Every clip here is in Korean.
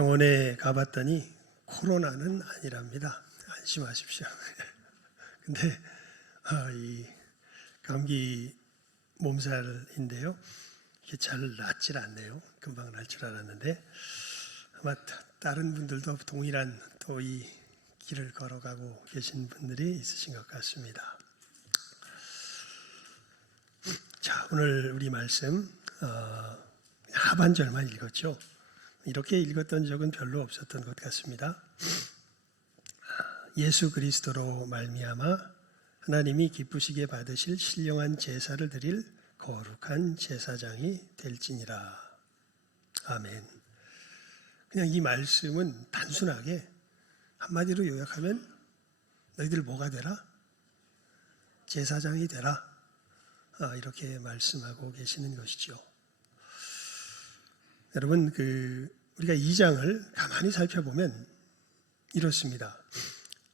병원에 가봤더니 코로나는 아니랍니다. 안심하십시오. 근데 이 감기 몸살인데요, 이게 잘 낫질 않네요. 금방 날 줄 알았는데 아마 다른 분들도 동일한 또 이 길을 걸어가고 계신 분들이 있으신 것 같습니다. 자, 오늘 우리 말씀 하반절만 읽었죠. 이렇게 읽었던 적은 별로 없었던 것 같습니다. 예수 그리스도로 말미암아 하나님이 기쁘시게 받으실 신령한 제사를 드릴 거룩한 제사장이 될지니라. 아멘. 그냥 이 말씀은 단순하게 한마디로 요약하면 너희들 뭐가 되라? 제사장이 되라. 이렇게 말씀하고 계시는 것이죠. 여러분, 우리가 2장을 가만히 살펴보면 이렇습니다.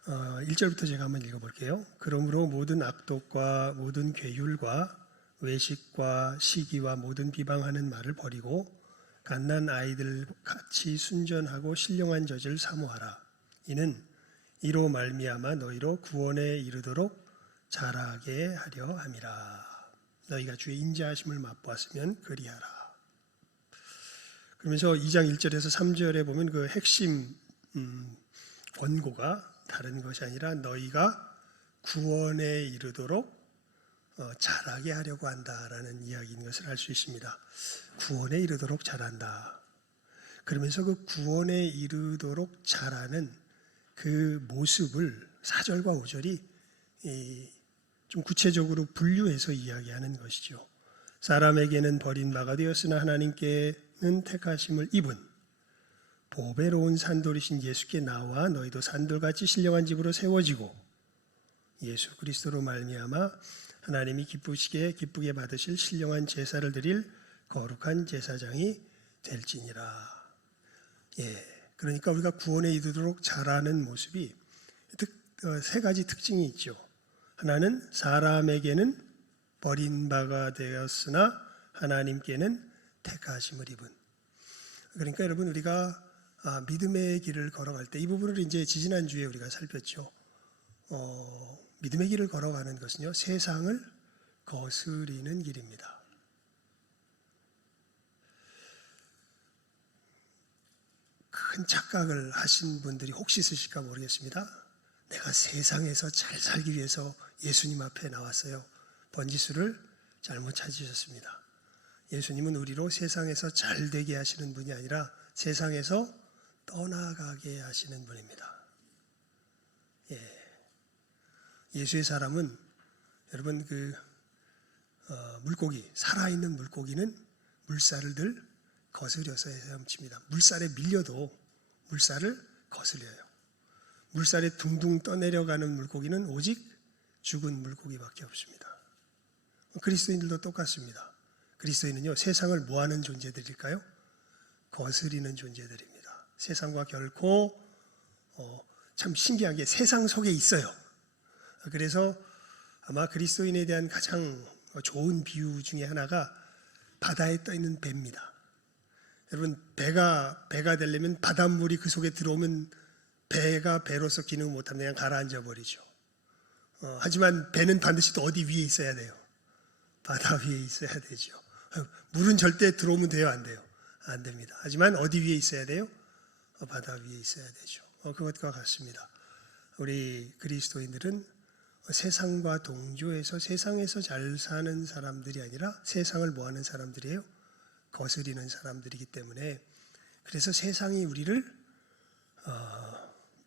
1절부터 제가 한번 읽어볼게요. 그러므로 모든 악독과 모든 괴율과 외식과 시기와 모든 비방하는 말을 버리고 갓난 아이들 같이 순전하고 신령한 젖을 사모하라. 이는 이로 말미암아 너희로 구원에 이르도록 자라게 하려 함이라. 너희가 주의 인자하심을 맛보았으면 그리하라. 그러면서 2장 1절에서 3절에 보면 그 핵심 권고가 다른 것이 아니라 너희가 구원에 이르도록 자라게 하려고 한다라는 이야기인 것을 알 수 있습니다. 구원에 이르도록 자란다. 그러면서 그 구원에 이르도록 자라는 그 모습을 4절과 5절이 좀 구체적으로 분류해서 이야기하는 것이죠. 사람에게는 버림받아 되었으나 하나님께는 택하심을 입은 보배로운 산돌이신 예수께 나와 너희도 산돌같이 신령한 집으로 세워지고 예수 그리스도로 말미암아 하나님이 기쁘게 받으실 신령한 제사를 드릴 거룩한 제사장이 될지니라. 그러니까 우리가 구원에 이르도록 자라는 모습이 세 가지 특징이 있죠. 하나는 사람에게는 버림받아 되었으나 하나님께는 택하심을 입은. 그러니까 여러분, 우리가 믿음의 길을 걸어갈 때 이 부분을 이제 지지난주에 우리가 살폈죠. 믿음의 길을 걸어가는 것은요, 세상을 거스리는 길입니다. 큰 착각을 하신 분들이 혹시 있으실까 모르겠습니다. 내가 세상에서 잘 살기 위해서 예수님 앞에 나왔어요. 번지수를 잘못 찾으셨습니다. 예수님은 우리로 세상에서 잘 되게 하시는 분이 아니라 세상에서 떠나가게 하시는 분입니다. 예수의 사람은 여러분 물고기, 살아있는 물고기는 물살을 늘 거스려서 헤엄칩니다. 물살에 밀려도 물살을 거스려요. 물살에 둥둥 떠내려가는 물고기는 오직 죽은 물고기밖에 없습니다. 그리스도인들도 똑같습니다. 그리스도인은요, 세상을 뭐하는 존재들일까요? 거스리는 존재들입니다. 세상과 결코 참 신기한 게 세상 속에 있어요. 그래서 아마 그리스도인에 대한 가장 좋은 비유 중에 하나가 바다에 떠 있는 배입니다. 여러분, 배가 되려면 바닷물이 그 속에 들어오면 배가 배로서 기능을 못하면 그냥 가라앉아 버리죠. 하지만 배는 반드시 또 어디 위에 있어야 돼요? 바다 위에 있어야 되죠. 물은 절대 들어오면 돼요? 안 돼요? 안 됩니다. 하지만 어디 위에 있어야 돼요? 바다 위에 있어야 되죠. 그것과 같습니다. 우리 그리스도인들은 세상과 동조해서 세상에서 잘 사는 사람들이 아니라 세상을 뭐하는 사람들이에요? 거스리는 사람들이기 때문에, 그래서 세상이 우리를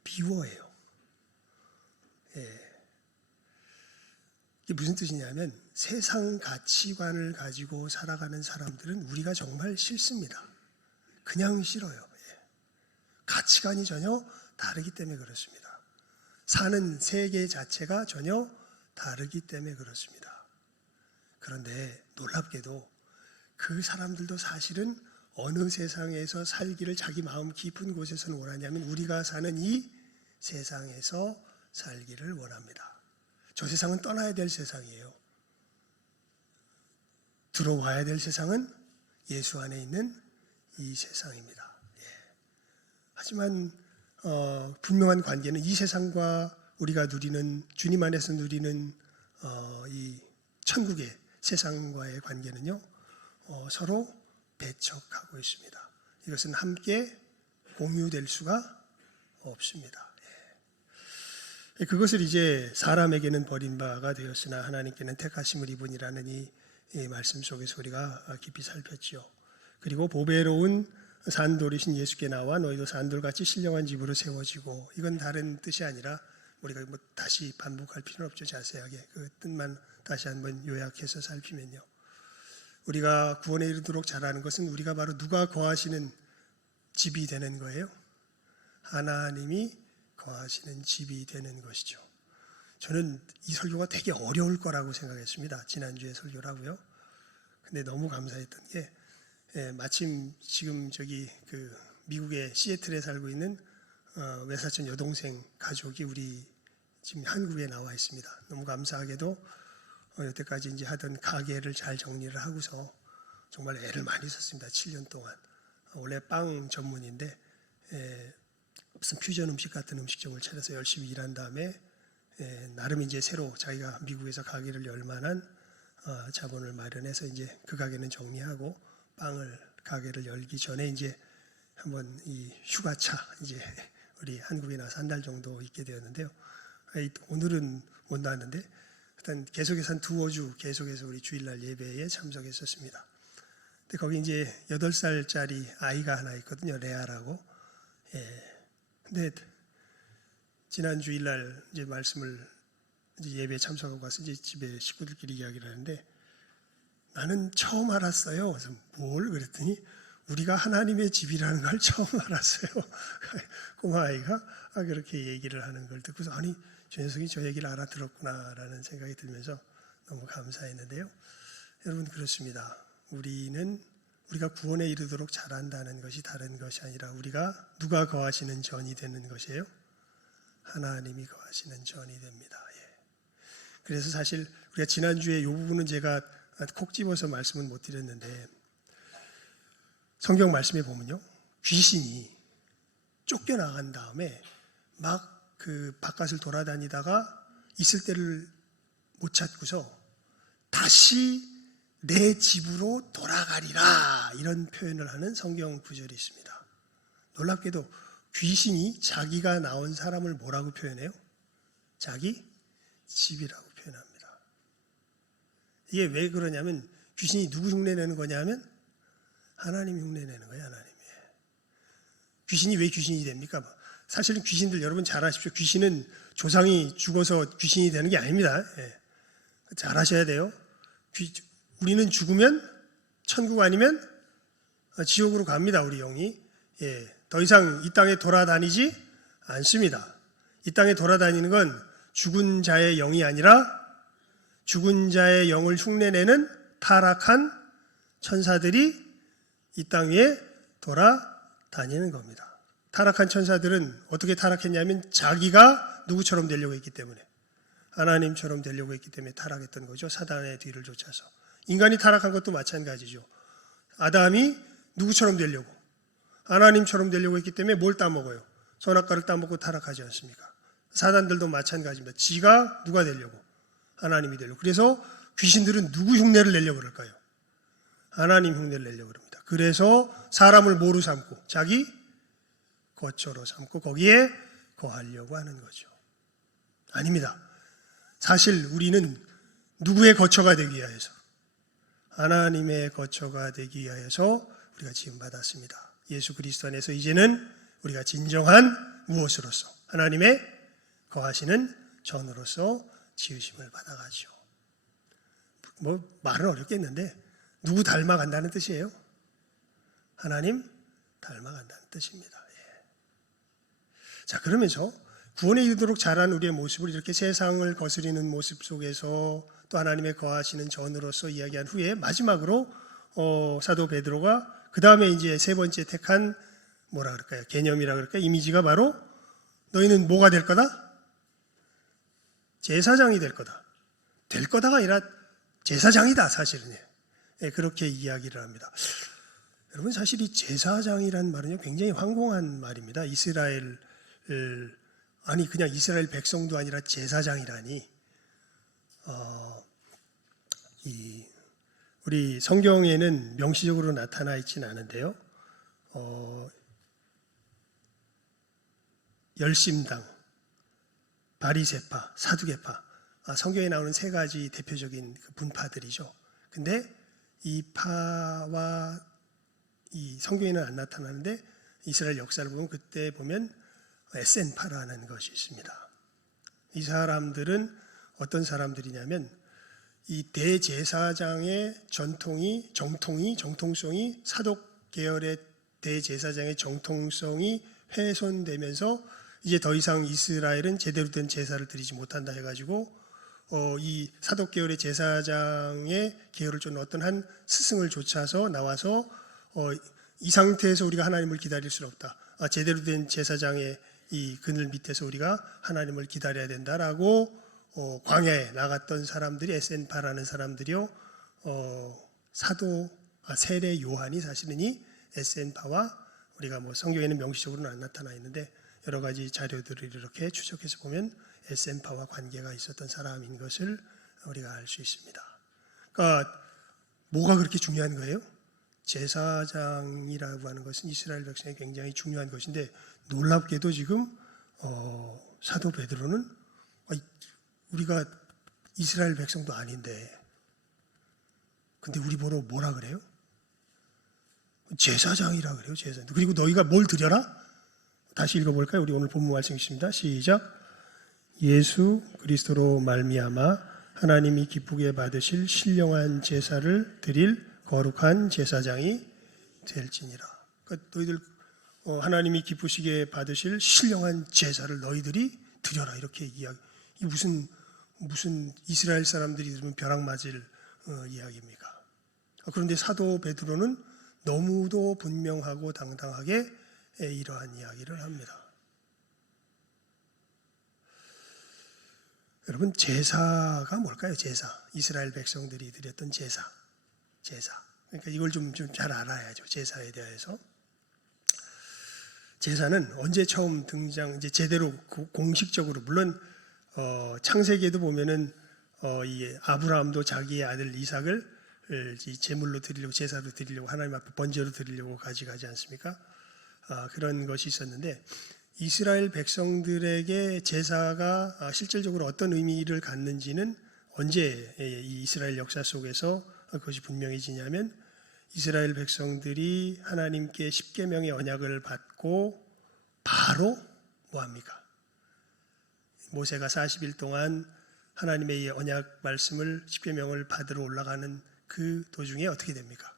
미워해요. 이게 무슨 뜻이냐면 세상 가치관을 가지고 살아가는 사람들은 우리가 정말 싫습니다. 그냥 싫어요. 가치관이 전혀 다르기 때문에 그렇습니다. 사는 세계 자체가 전혀 다르기 때문에 그렇습니다. 그런데 놀랍게도 그 사람들도 사실은 어느 세상에서 살기를 자기 마음 깊은 곳에서는 원하냐면 우리가 사는 이 세상에서 살기를 원합니다. 저 세상은 떠나야 될 세상이에요. 들어와야 될 세상은 예수 안에 있는 이 세상입니다. 하지만 분명한 관계는 이 세상과 우리가 누리는 주님 안에서 누리는 이 천국의 세상과의 관계는요 서로 배척하고 있습니다. 이것은 함께 공유될 수가 없습니다. 그것을 이제 사람에게는 버림받아가 되었으나 하나님께는 택하심을 입으니라는 이 말씀 속에서 우리가 깊이 살폈지요. 그리고 보배로운 산돌이신 예수께 나와 너희도 산돌같이 신령한 집으로 세워지고, 이건 다른 뜻이 아니라 우리가 다시 반복할 필요는 없죠. 자세하게 그 뜻만 다시 한번 요약해서 살피면요, 우리가 구원에 이르도록 잘하는 것은 우리가 바로 누가 거하시는 집이 되는 거예요. 하나님이 거하시는 집이 되는 것이죠. 저는 이 설교가 되게 어려울 거라고 생각했습니다. 지난주에 설교라고요. 근데 너무 감사했던 게 마침 지금 그 미국의 시애틀에 살고 있는 외사촌 여동생 가족이 우리 지금 한국에 나와 있습니다. 너무 감사하게도 여태까지 이제 하던 가게를 잘 정리를 하고서 정말 애를 많이 썼습니다. 7년 동안. 원래 빵 전문인데 무슨 퓨전 음식 같은 음식점을 차려서 열심히 일한 다음에 나름 이제 새로 자기가 미국에서 가게를 열 만한 자본을 마련해서 이제 그 가게는 정리하고 가게를 열기 전에 이제 한번 이 휴가차 이제 우리 한국에 나서 한 달 정도 있게 되었는데요. 오늘은 못 나왔는데 일단 계속해서 한 두어 주 계속해서 우리 주일날 예배에 참석했었습니다. 근데 거기 이제 8살짜리 아이가 하나 있거든요. 레아라고. 근데 지난 주일날 이제 말씀을 이제 예배에 참석하고 와서 이제 집에 식구들끼리 이야기를 하는데, 나는 처음 알았어요. 그래서 뭘 그랬더니 우리가 하나님의 집이라는 걸 처음 알았어요. 꼬마 아이가 그렇게 얘기를 하는 걸 듣고서 아니 저 녀석이 저 얘기를 알아들었구나라는 생각이 들면서 너무 감사했는데요. 여러분 그렇습니다. 우리가 구원에 이르도록 잘한다는 것이 다른 것이 아니라 우리가 누가 거하시는 전이 되는 것이에요. 하나님이 거하시는 전이 됩니다. 그래서 사실 우리가 지난주에 이 부분은 제가 콕 집어서 말씀은 못 드렸는데, 성경 말씀에 보면요, 귀신이 쫓겨나간 다음에 막 그 바깥을 돌아다니다가 있을 때를 못 찾고서 다시 내 집으로 돌아가리라, 이런 표현을 하는 성경 구절이 있습니다. 놀랍게도 귀신이 자기가 나온 사람을 뭐라고 표현해요? 자기 집이라고 표현합니다. 이게 왜 그러냐면 귀신이 누구 흉내내는 거냐면 하나님 흉내내는 거예요. 하나님이. 귀신이 왜 귀신이 됩니까? 사실은 귀신들 여러분 잘 아십시오. 귀신은 조상이 죽어서 귀신이 되는 게 아닙니다. 잘 아셔야 돼요. 우리는 죽으면 천국 아니면 지옥으로 갑니다. 우리 영이. 더 이상 이 땅에 돌아다니지 않습니다. 이 땅에 돌아다니는 건 죽은 자의 영이 아니라 죽은 자의 영을 흉내내는 타락한 천사들이 이 땅 위에 돌아다니는 겁니다. 타락한 천사들은 어떻게 타락했냐면 자기가 누구처럼 되려고 했기 때문에, 하나님처럼 되려고 했기 때문에 타락했던 거죠. 사단의 뒤를 쫓아서. 인간이 타락한 것도 마찬가지죠. 아담이 누구처럼 되려고, 하나님처럼 되려고 했기 때문에 뭘 따먹어요? 선악과를 따먹고 타락하지 않습니까? 사단들도 마찬가지입니다. 지가 누가 되려고? 하나님이 되려고. 그래서 귀신들은 누구 흉내를 내려고 그럴까요? 하나님 흉내를 내려고 그럽니다. 그래서 사람을 뭐로 삼고? 자기 거처로 삼고 거기에 거하려고 하는 거죠. 아닙니다. 사실 우리는 누구의 거처가 되기 위하여서? 하나님의 거처가 되기 위하여서 우리가 지음받았습니다. 예수 그리스도 안에서 이제는 우리가 진정한 무엇으로서? 하나님의 거하시는 전으로서 지으심을 받아가죠. 말은 어렵겠는데 누구 닮아간다는 뜻이에요? 하나님 닮아간다는 뜻입니다. 자, 그러면서 구원에 이르도록 자란 우리의 모습을 이렇게 세상을 거스리는 모습 속에서 또 하나님의 거하시는 전으로서 이야기한 후에 마지막으로 사도 베드로가 그 다음에 이제 세 번째 택한 뭐라 그럴까요? 개념이라 그럴까요? 이미지가 바로 너희는 뭐가 될 거다? 제사장이 될 거다. 될 거다가 아니라 제사장이다, 사실은. 그렇게 이야기를 합니다. 여러분 사실 이 제사장이라는 말은요 굉장히 황공한 말입니다. 그냥 이스라엘 백성도 아니라 제사장이라니. 우리 성경에는 명시적으로 나타나 있지는 않은데요. 열심당, 바리새파, 사두개파, 성경에 나오는 세 가지 대표적인 그 분파들이죠. 근데 이 파와 이 성경에는 안 나타나는데 이스라엘 역사를 보면 그때 보면 에센파라는 것이 있습니다. 이 사람들은 어떤 사람들이냐면 이 대제사장의 정통성이 사독 계열의 대제사장의 정통성이 훼손되면서 이제 더 이상 이스라엘은 제대로 된 제사를 드리지 못한다 해가지고 이 사독 계열의 제사장의 계열을 쫓는 어떤 한 스승을 쫓아서 나와서 이 상태에서 우리가 하나님을 기다릴 수는 없다. 제대로 된 제사장의 이 그늘 밑에서 우리가 하나님을 기다려야 된다라고 광야에 나갔던 사람들이 에센파라는 사람들이요. 세례 요한이 사실은 이 에센파와 우리가 성경에는 명시적으로는 안 나타나 있는데 여러 가지 자료들을 이렇게 추적해서 보면 에센파와 관계가 있었던 사람인 것을 우리가 알 수 있습니다. 그러니까 뭐가 그렇게 중요한 거예요? 제사장이라고 하는 것은 이스라엘 백성이 굉장히 중요한 것인데 놀랍게도 지금 사도 베드로는 우리가 이스라엘 백성도 아닌데 근데 우리 보러 뭐라 그래요? 제사장이라 그래요. 제사장. 그리고 너희가 뭘 드려라? 다시 읽어볼까요? 우리 오늘 본문 말씀 있습니다. 시작. 예수 그리스도로 말미암아 하나님이 기쁘게 받으실 신령한 제사를 드릴 거룩한 제사장이 될지니라. 그러니까 너희들 하나님이 기쁘시게 받으실 신령한 제사를 너희들이 드려라 이렇게 이야기. 이 무슨 이스라엘 사람들이 들으면 벼락 맞을 이야기입니까? 그런데 사도 베드로는 너무도 분명하고 당당하게 이러한 이야기를 합니다. 여러분 제사가 뭘까요? 제사. 이스라엘 백성들이 드렸던 제사. 그러니까 이걸 좀 잘 알아야죠. 제사에 대해서. 제사는 언제 처음 이제 제대로 공식적으로 물론 창세기에도 보면은 이 아브라함도 자기의 아들 이삭을 제물로 드리려고 제사로 드리려고 하나님 앞에 번제로 드리려고 가져가지 않습니까? 그런 것이 있었는데 이스라엘 백성들에게 제사가 실질적으로 어떤 의미를 갖는지는 언제 이 이스라엘 역사 속에서 그것이 분명해지냐면 이스라엘 백성들이 하나님께 십계명의 언약을 받고 바로 뭐합니까? 모세가 40일 동안 하나님의 이 언약 말씀을 십계명을 받으러 올라가는 그 도중에 어떻게 됩니까?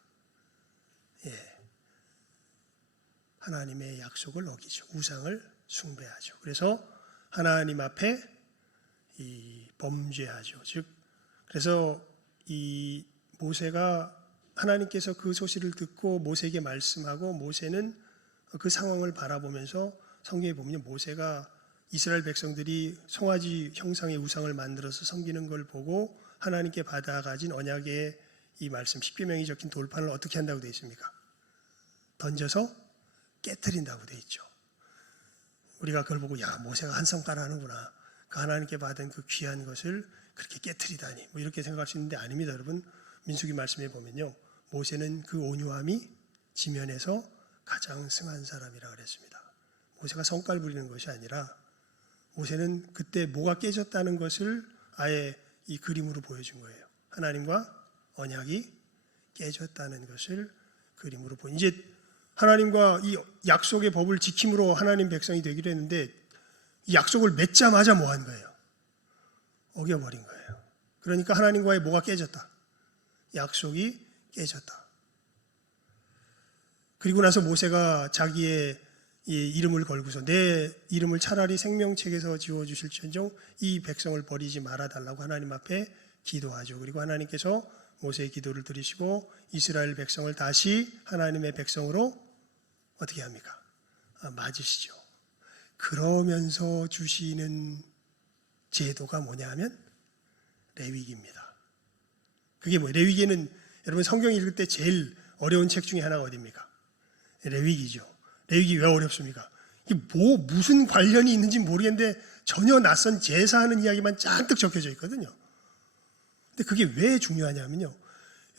하나님의 약속을 어기죠. 우상을 숭배하죠. 그래서 하나님 앞에 이 범죄하죠. 즉 그래서 이 모세가 하나님께서 그 소식을 듣고 모세에게 말씀하고 모세는 그 상황을 바라보면서 성경에 보면 모세가 이스라엘 백성들이 송아지 형상의 우상을 만들어서 섬기는 걸 보고 하나님께 받아가진 언약의 이 말씀 십계명이 적힌 돌판을 어떻게 한다고 되어 있습니까? 던져서 깨트린다고 되어 있죠. 우리가 그걸 보고 야 모세가 한 성깔 하는구나. 그 하나님께 받은 그 귀한 것을 그렇게 깨트리다니 뭐 이렇게 생각할 수 있는데 아닙니다. 여러분 민수기 말씀에 보면요. 모세는 그 온유함이 지면에서 가장 승한 사람이라 그랬습니다. 모세가 성깔 부리는 것이 아니라 모세는 그때 뭐가 깨졌다는 것을 아예 이 그림으로 보여준 거예요. 하나님과 언약이 깨졌다는 것을 그림으로 보여. 이제 하나님과 이 약속의 법을 지킴으로 하나님 백성이 되기로 했는데 이 약속을 맺자마자 뭐 한 거예요? 어겨버린 거예요. 그러니까 하나님과의 뭐가 깨졌다? 약속이 깨졌다. 그리고 나서 모세가 자기의 이 이름을 걸고서 내 이름을 차라리 생명책에서 지워주실지언정 이 백성을 버리지 말아달라고 하나님 앞에 기도하죠. 그리고 하나님께서 모세의 기도를 들으시고 이스라엘 백성을 다시 하나님의 백성으로 어떻게 합니까? 맞으시죠. 그러면서 주시는 제도가 뭐냐 하면 레위기입니다. 그게 뭐예요? 레위기는 여러분 성경 읽을 때 제일 어려운 책 중에 하나가 어디입니까? 레위기죠. 레위기 왜 어렵습니까? 이게 무슨 관련이 있는지 모르겠는데 전혀 낯선 제사하는 이야기만 잔뜩 적혀져 있거든요. 근데 그게 왜 중요하냐면요.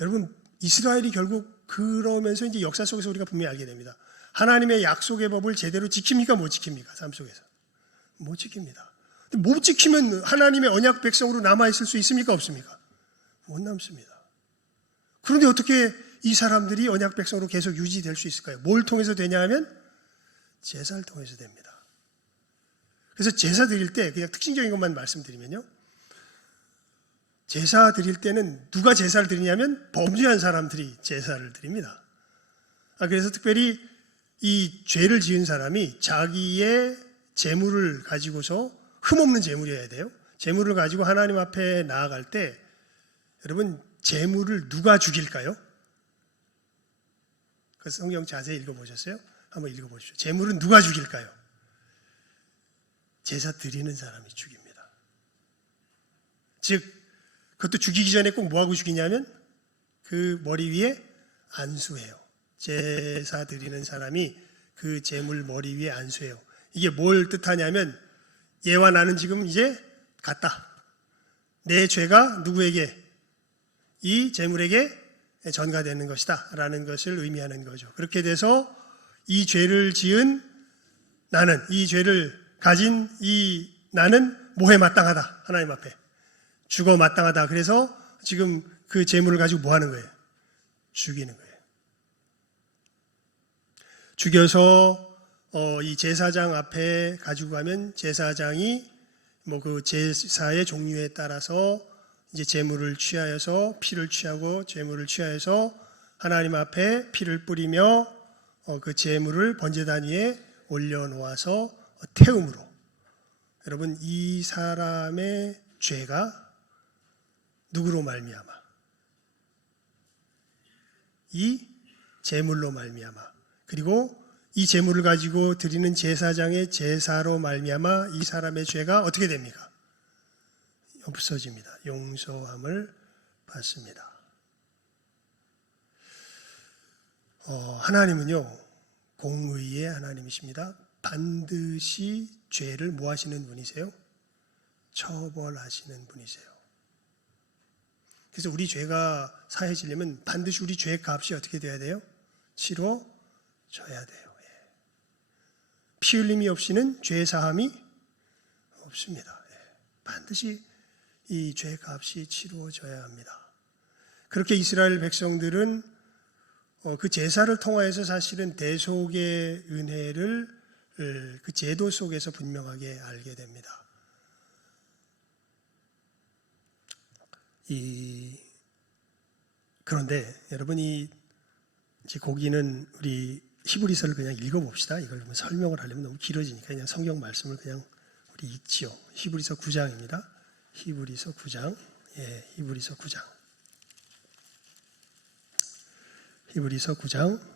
여러분, 이스라엘이 결국 그러면서 이제 역사 속에서 우리가 분명히 알게 됩니다. 하나님의 약속의 법을 제대로 지킵니까? 못 지킵니까? 삶 속에서. 못 지킵니다. 근데 못 지키면 하나님의 언약 백성으로 남아있을 수 있습니까? 없습니까? 못 남습니다. 그런데 어떻게 이 사람들이 언약 백성으로 계속 유지될 수 있을까요? 뭘 통해서 되냐 하면 제사를 통해서 됩니다. 그래서 제사 드릴 때 그냥 특징적인 것만 말씀드리면요. 제사 드릴 때는 누가 제사를 드리냐면 범죄한 사람들이 제사를 드립니다. 그래서 특별히 이 죄를 지은 사람이 자기의 재물을 가지고서 흠없는 재물이어야 돼요. 재물을 가지고 하나님 앞에 나아갈 때 여러분 재물을 누가 죽일까요? 그 성경 자세히 읽어보셨어요? 한번 읽어보십시오. 재물은 누가 죽일까요? 제사 드리는 사람이 죽입니다. 즉 그것도 죽이기 전에 꼭 뭐하고 죽이냐면 그 머리 위에 안수해요. 제사 드리는 사람이 그 재물 머리 위에 안수해요. 이게 뭘 뜻하냐면 얘와 나는 지금 이제 같다. 내 죄가 누구에게? 이 재물에게 전가되는 것이다 라는 것을 의미하는 거죠. 그렇게 돼서 이 죄를 지은 나는, 이 죄를 가진 이 나는 뭐에 마땅하다. 하나님 앞에 죽어 마땅하다. 그래서 지금 그 재물을 가지고 뭐 하는 거예요? 죽이는 거예요. 죽여서 이 제사장 앞에 가지고 가면 제사장이 뭐 그 제사의 종류에 따라서 이제 제물을 취하여서 피를 취하고 제물을 취하여서 하나님 앞에 피를 뿌리며 그 제물을 번제단 위에 올려놓아서 태움으로 여러분 이 사람의 죄가 누구로 말미암아? 이 제물로 말미암아. 그리고 이 제물을 가지고 드리는 제사장의 제사로 말미암아 이 사람의 죄가 어떻게 됩니까? 없어집니다. 용서함을 받습니다. 하나님은요 공의의 하나님이십니다. 반드시 죄를 뭐 하시는 분이세요? 처벌하시는 분이세요. 그래서 우리 죄가 사해지려면 반드시 우리 죄의 값이 어떻게 돼야 돼요? 치러져야 돼요. 피 흘림이 없이는 죄 사함이 없습니다. 반드시 이 죄 값이 치루어져야 합니다. 그렇게 이스라엘 백성들은 그 제사를 통하여서 사실은 대속의 은혜를 그 제도 속에서 분명하게 알게 됩니다. 그런데 여러분 이제 거기는 우리 히브리서를 그냥 읽어봅시다. 이걸 설명을 하려면 너무 길어지니까 그냥 성경 말씀을 그냥 우리 읽지요. 히브리서 9장입니다. 히브리서 9장. 히브리서 9장. 히브리서 9장.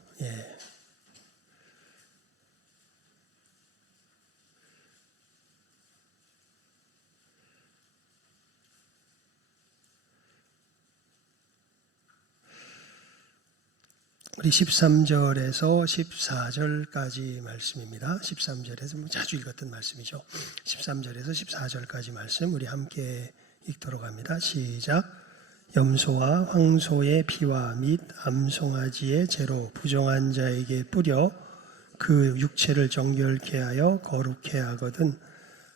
우리 13절에서 14절까지 말씀입니다. 13절에서 자주 읽었던 말씀이죠. 13절에서 14절까지 말씀 우리 함께 읽도록 합니다. 시작. 염소와 황소의 피와 및 암송아지의 재로 부정한 자에게 뿌려 그 육체를 정결케 하여 거룩케 하거든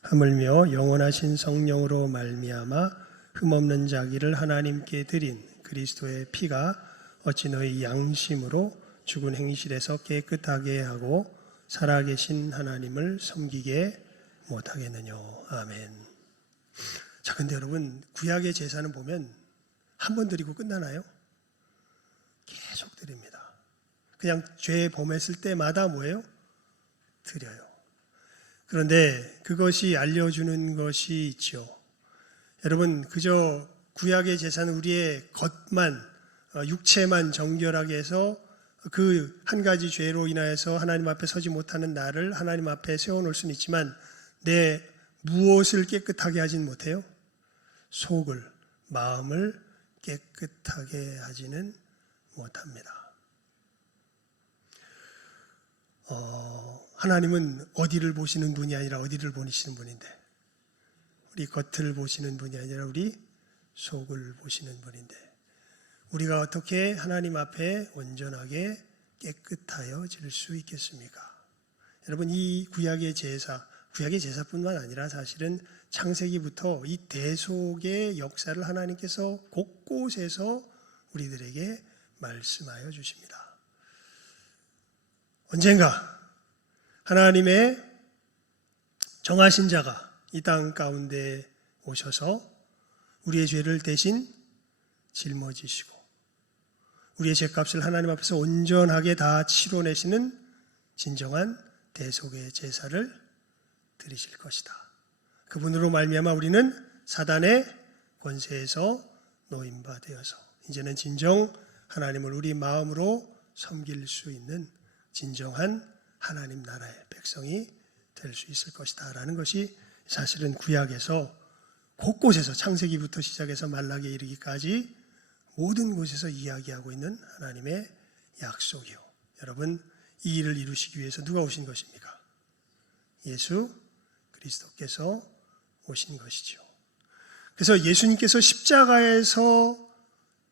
하물며 영원하신 성령으로 말미암아 흠없는 자기를 하나님께 드린 그리스도의 피가 어찌 너희 양심으로 죽은 행실에서 깨끗하게 하고 살아계신 하나님을 섬기게 못하겠느냐. 아멘. 자, 근데 여러분 구약의 제사는 보면 한 번 드리고 끝나나요? 계속 드립니다. 그냥 죄 범했을 때마다 뭐예요? 드려요. 그런데 그것이 알려주는 것이 있죠. 여러분 그저 구약의 제사는 우리의 겉만 육체만 정결하게 해서 그 한 가지 죄로 인하여서 하나님 앞에 서지 못하는 나를 하나님 앞에 세워놓을 수는 있지만 내 무엇을 깨끗하게 하진 못해요? 속을, 마음을 깨끗하게 하지는 못합니다. 하나님은 어디를 보시는 분이 아니라 어디를 보시는 분인데, 우리 겉을 보시는 분이 아니라 우리 속을 보시는 분인데, 우리가 어떻게 하나님 앞에 온전하게 깨끗하여질 수 있겠습니까? 여러분, 이 구약의 제사뿐만 아니라 사실은 창세기부터 이 대속의 역사를 하나님께서 곳곳에서 우리들에게 말씀하여 주십니다. 언젠가 하나님의 정하신 자가 이 땅 가운데 오셔서 우리의 죄를 대신 짊어지시고 우리의 죄값을 하나님 앞에서 온전하게 다 치러내시는 진정한 대속의 제사를 드리실 것이다. 그분으로 말미암아 우리는 사단의 권세에서 노임바 되어서 이제는 진정 하나님을 우리 마음으로 섬길 수 있는 진정한 하나님 나라의 백성이 될 수 있을 것이다 라는 것이 사실은 구약에서 곳곳에서 창세기부터 시작해서 말라기에 이르기까지 모든 곳에서 이야기하고 있는 하나님의 약속이요. 여러분, 이 일을 이루시기 위해서 누가 오신 것입니까? 예수 그리스도께서 오신 것이죠. 그래서 예수님께서 십자가에서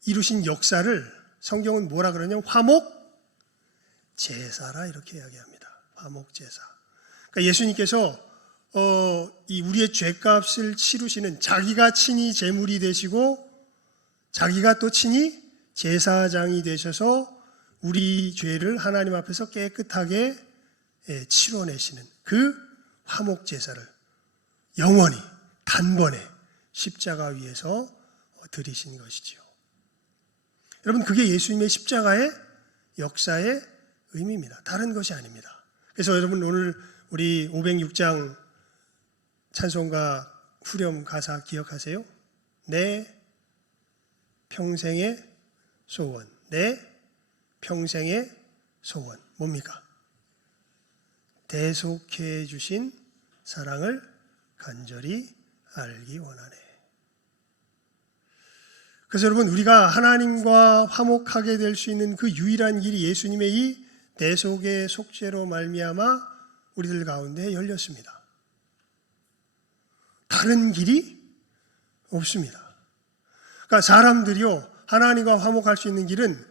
이루신 역사를 성경은 뭐라 그러냐면 화목 제사라 이렇게 이야기합니다. 화목 제사. 그러니까 예수님께서 이 우리의 죄값을 치르시는, 자기가 친히 제물이 되시고 자기가 또 친히 제사장이 되셔서 우리 죄를 하나님 앞에서 깨끗하게 치러내시는 그 화목 제사를 영원히 단번에 십자가 위에서 드리신 것이지요. 여러분, 그게 예수님의 십자가의 역사의 의미입니다. 다른 것이 아닙니다. 그래서 여러분, 오늘 우리 506장 찬송가 후렴 가사 기억하세요? 내 평생의 소원, 내 평생의 소원 뭡니까? 대속해 주신 사랑을 간절히 알기 원하네. 그래서 여러분, 우리가 하나님과 화목하게 될 수 있는 그 유일한 길이 예수님의 이 대속의 속죄로 말미암아 우리들 가운데 열렸습니다. 다른 길이 없습니다. 그러니까 사람들이요, 하나님과 화목할 수 있는 길은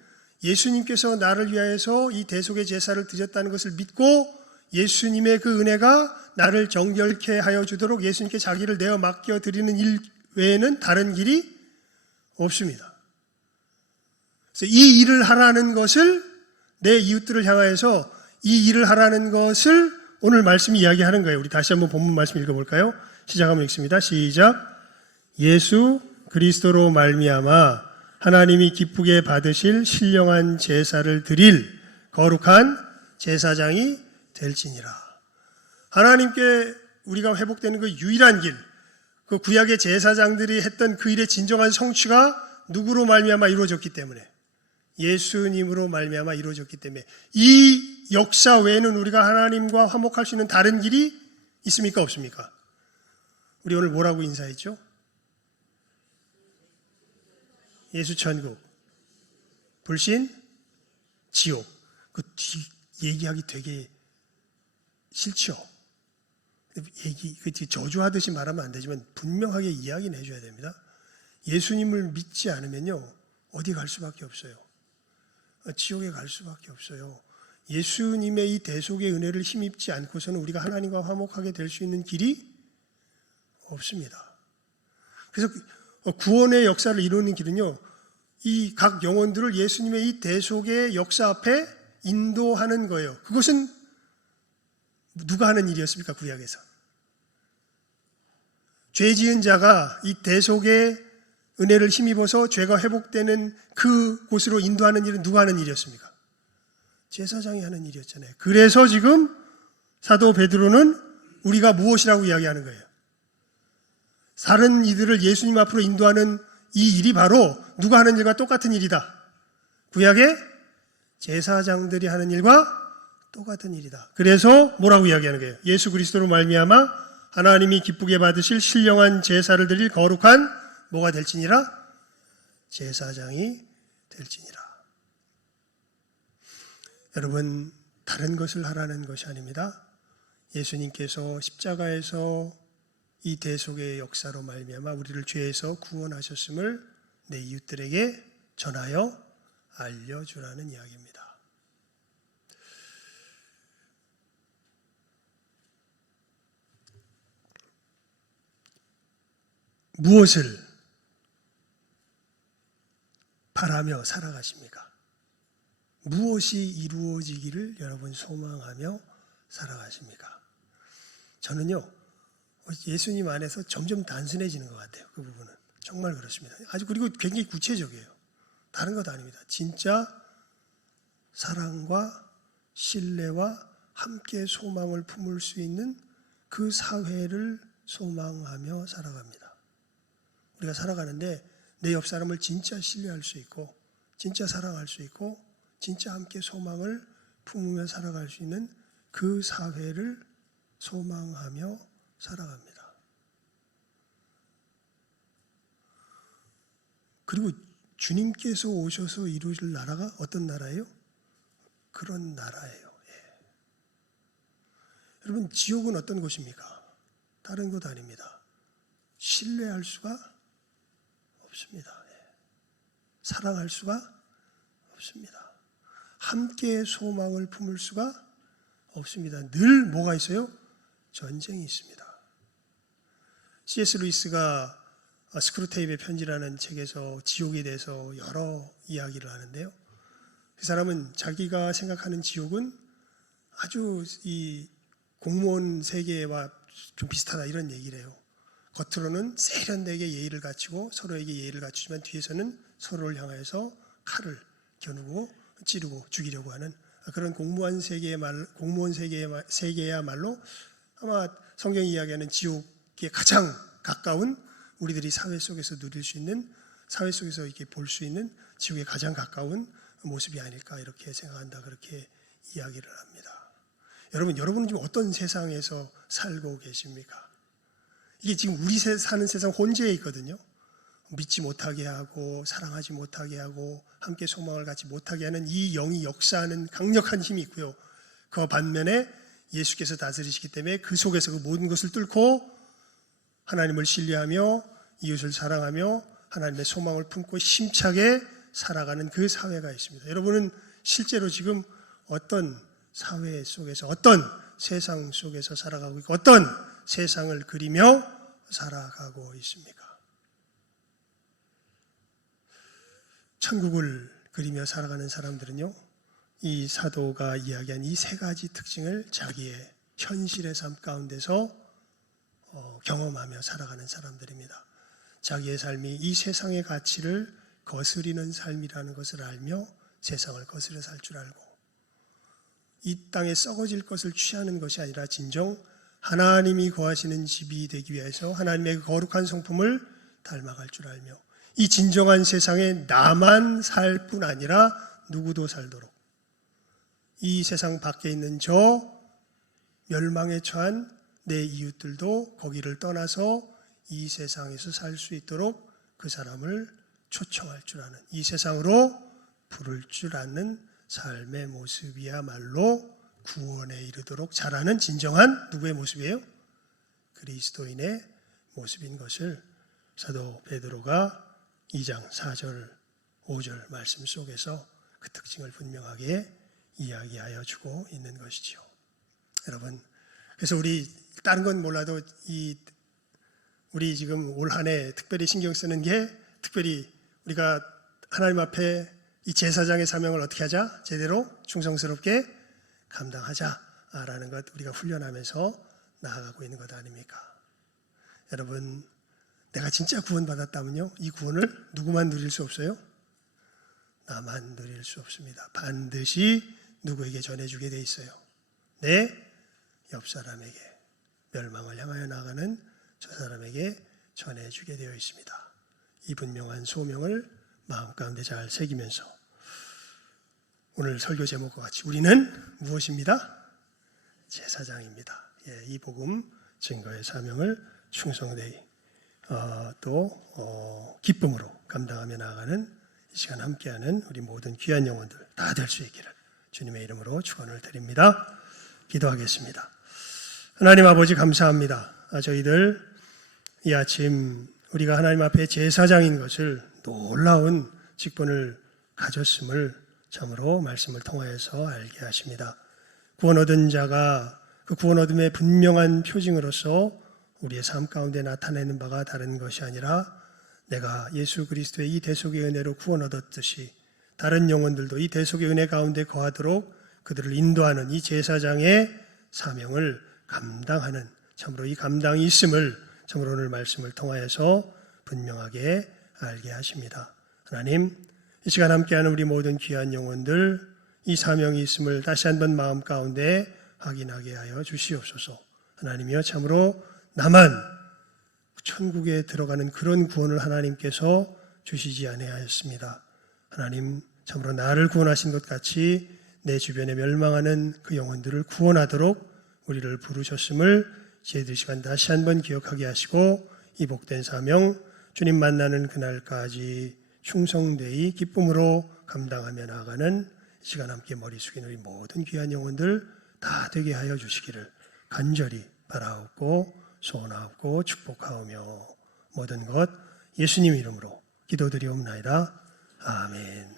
예수님께서 나를 위하여서 이 대속의 제사를 드렸다는 것을 믿고 예수님의 그 은혜가 나를 정결케 하여 주도록 예수님께 자기를 내어 맡겨 드리는 일 외에는 다른 길이 없습니다. 그래서 이 일을 하라는 것을, 내 이웃들을 향하여서 이 일을 하라는 것을 오늘 말씀이 이야기하는 거예요. 우리 다시 한번 본문 말씀 읽어볼까요? 시작하면 읽습니다. 시작. 예수 그리스도로 말미암아 하나님이 기쁘게 받으실 신령한 제사를 드릴 거룩한 제사장이 될지니라. 하나님께 우리가 회복되는 그 유일한 길, 그 구약의 제사장들이 했던 그 일의 진정한 성취가 누구로 말미암아 이루어졌기 때문에, 예수님으로 말미암아 이루어졌기 때문에 이 역사 외에는 우리가 하나님과 화목할 수 있는 다른 길이 있습니까? 없습니까? 우리 오늘 뭐라고 인사했죠? 예수 천국, 불신 지옥. 그 뒤 얘기하기 되게 싫죠. 저주하듯이 말하면 안 되지만 분명하게 이야기는 해줘야 됩니다. 예수님을 믿지 않으면요, 어디 갈 수밖에 없어요. 지옥에 갈 수밖에 없어요. 예수님의 이 대속의 은혜를 힘입지 않고서는 우리가 하나님과 화목하게 될 수 있는 길이 없습니다. 그래서 구원의 역사를 이루는 길은요, 이 각 영혼들을 예수님의 이 대속의 역사 앞에 인도하는 거예요. 그것은 누가 하는 일이었습니까? 구약에서. 죄 지은 자가 이 대속의 은혜를 힘입어서 죄가 회복되는 그 곳으로 인도하는 일은 누가 하는 일이었습니까? 제사장이 하는 일이었잖아요. 그래서 지금 사도 베드로는 우리가 무엇이라고 이야기하는 거예요? 다른 이들을 예수님 앞으로 인도하는 이 일이 바로 누가 하는 일과 똑같은 일이다. 구약의 제사장들이 하는 일과 똑같은 일이다. 그래서 뭐라고 이야기하는 거예요? 예수 그리스도로 말미암아 하나님이 기쁘게 받으실 신령한 제사를 드릴 거룩한 뭐가 될지니라? 제사장이 될지니라. 여러분, 다른 것을 하라는 것이 아닙니다. 예수님께서 십자가에서 이 대속의 역사로 말미암아 우리를 죄에서 구원하셨음을 내 이웃들에게 전하여 알려주라는 이야기입니다. 무엇을 바라며 살아가십니까? 무엇이 이루어지기를 여러분 소망하며 살아가십니까? 저는요, 예수님 안에서 점점 단순해지는 것 같아요. 그 부분은 정말 그렇습니다. 아주 그리고 굉장히 구체적이에요. 다른 것 아닙니다. 진짜 사랑과 신뢰와 함께 소망을 품을 수 있는 그 사회를 소망하며 살아갑니다. 우리가 살아가는데 내 옆 사람을 진짜 신뢰할 수 있고 진짜 사랑할 수 있고 진짜 함께 소망을 품으며 살아갈 수 있는 그 사회를 소망하며 살아갑니다. 그리고 주님께서 오셔서 이루실 나라가 어떤 나라예요? 그런 나라예요. 예. 여러분, 지옥은 어떤 곳입니까? 다른 곳 아닙니다. 신뢰할 수가 없습니다. 예. 사랑할 수가 없습니다. 함께 소망을 품을 수가 없습니다. 늘 뭐가 있어요? 전쟁이 있습니다. C.S. 루이스가 스크루테이프의 편지라는 책에서 지옥에 대해서 여러 이야기를 하는데요. 그 사람은 자기가 생각하는 지옥은 아주 이 공무원 세계와 좀 비슷하다 이런 얘기를 해요. 겉으로는 세련되게 예의를 갖추고 서로에게 예의를 갖추지만 뒤에서는 서로를 향해서 칼을 겨누고 찌르고 죽이려고 하는 그런 공무원 세계야말로 아마 성경이 이야기하는 지옥에 가장 가까운 우리들이 사회 속에서 누릴 수 있는, 사회 속에서 이렇게 볼 수 있는 지옥에 가장 가까운 모습이 아닐까 이렇게 생각한다, 그렇게 이야기를 합니다. 여러분은 지금 어떤 세상에서 살고 계십니까? 이게 지금 우리 사는 세상 혼재에 있거든요. 믿지 못하게 하고 사랑하지 못하게 하고 함께 소망을 갖지 못하게 하는 이 영이 역사하는 강력한 힘이 있고요. 그 반면에 예수께서 다스리시기 때문에 그 속에서 그 모든 것을 뚫고 하나님을 신뢰하며 이웃을 사랑하며 하나님의 소망을 품고 힘차게 살아가는 그 사회가 있습니다. 여러분은 실제로 지금 어떤 사회 속에서, 어떤 세상 속에서 살아가고 있고 어떤 세상을 그리며 살아가고 있습니까? 천국을 그리며 살아가는 사람들은요, 이 사도가 이야기한 이 세 가지 특징을 자기의 현실의 삶 가운데서 경험하며 살아가는 사람들입니다. 자기의 삶이 이 세상의 가치를 거스리는 삶이라는 것을 알며 세상을 거스려 살 줄 알고, 이 땅에 썩어질 것을 취하는 것이 아니라 진정 하나님이 거하시는 집이 되기 위해서 하나님의 거룩한 성품을 닮아갈 줄 알며, 이 진정한 세상에 나만 살 뿐 아니라 누구도 살도록, 이 세상 밖에 있는 저 멸망에 처한 내 이웃들도 거기를 떠나서 이 세상에서 살 수 있도록 그 사람을 초청할 줄 아는, 이 세상으로 부를 줄 아는 삶의 모습이야말로 구원에 이르도록 자라는 진정한 누구의 모습이에요? 그리스도인의 모습인 것을 사도 베드로가 2장 4절 5절 말씀 속에서 그 특징을 분명하게 이야기하여 주고 있는 것이지요. 여러분, 그래서 우리 다른 건 몰라도 우리 지금 올 한 해 특별히 신경 쓰는 게, 특별히 우리가 하나님 앞에 이 제사장의 사명을 어떻게 하자? 제대로 충성스럽게 감당하자라는 것 우리가 훈련하면서 나아가고 있는 것 아닙니까? 여러분, 내가 진짜 구원받았다면요, 이 구원을 누구만 누릴 수 없어요? 나만 누릴 수 없습니다. 반드시 누구에게 전해주게 돼 있어요. 내 옆 사람에게, 멸망을 향하여 나가는 저 사람에게 전해주게 되어 있습니다. 이 분명한 소명을 마음 가운데 잘 새기면서 오늘 설교 제목과 같이 우리는 무엇입니다? 제사장입니다. 예, 이 복음 증거의 사명을 충성되이 또 기쁨으로 감당하며 나아가는 이 시간 함께하는 우리 모든 귀한 영혼들 다 될 수 있기를 주님의 이름으로 축원을 드립니다. 기도하겠습니다. 하나님 아버지 감사합니다. 저희들 이 아침 우리가 하나님 앞에 제사장인 것을 놀라운 직분을 가졌음을 참으로 말씀을 통하여서 알게 하십니다. 구원 얻은 자가 그 구원 얻음의 분명한 표징으로서 우리의 삶 가운데 나타내는 바가 다른 것이 아니라 내가 예수 그리스도의 이 대속의 은혜로 구원 얻었듯이 다른 영혼들도 이 대속의 은혜 가운데 거하도록 그들을 인도하는 이 제사장의 사명을 감당하는 참으로 이 감당이 있음을 참으로 오늘 말씀을 통하여서 분명하게 알게 하십니다. 하나님, 이 시간 함께하는 우리 모든 귀한 영혼들 이 사명이 있음을 다시 한번 마음 가운데 확인하게 하여 주시옵소서. 하나님이여 참으로 나만 천국에 들어가는 그런 구원을 하나님께서 주시지 아니하였습니다. 하나님 참으로 나를 구원하신 것 같이 내 주변에 멸망하는 그 영혼들을 구원하도록 우리를 부르셨음을 저희들 시간 다시 한번 기억하게 하시고 이 복된 사명 주님 만나는 그날까지 충성되이 기쁨으로 감당하며 나아가는 시간 함께 머리 숙인 우리 모든 귀한 영혼들 다 되게 하여 주시기를 간절히 바라옵고 소원하옵고 축복하오며 모든 것 예수님 이름으로 기도드리옵나이다. 아멘.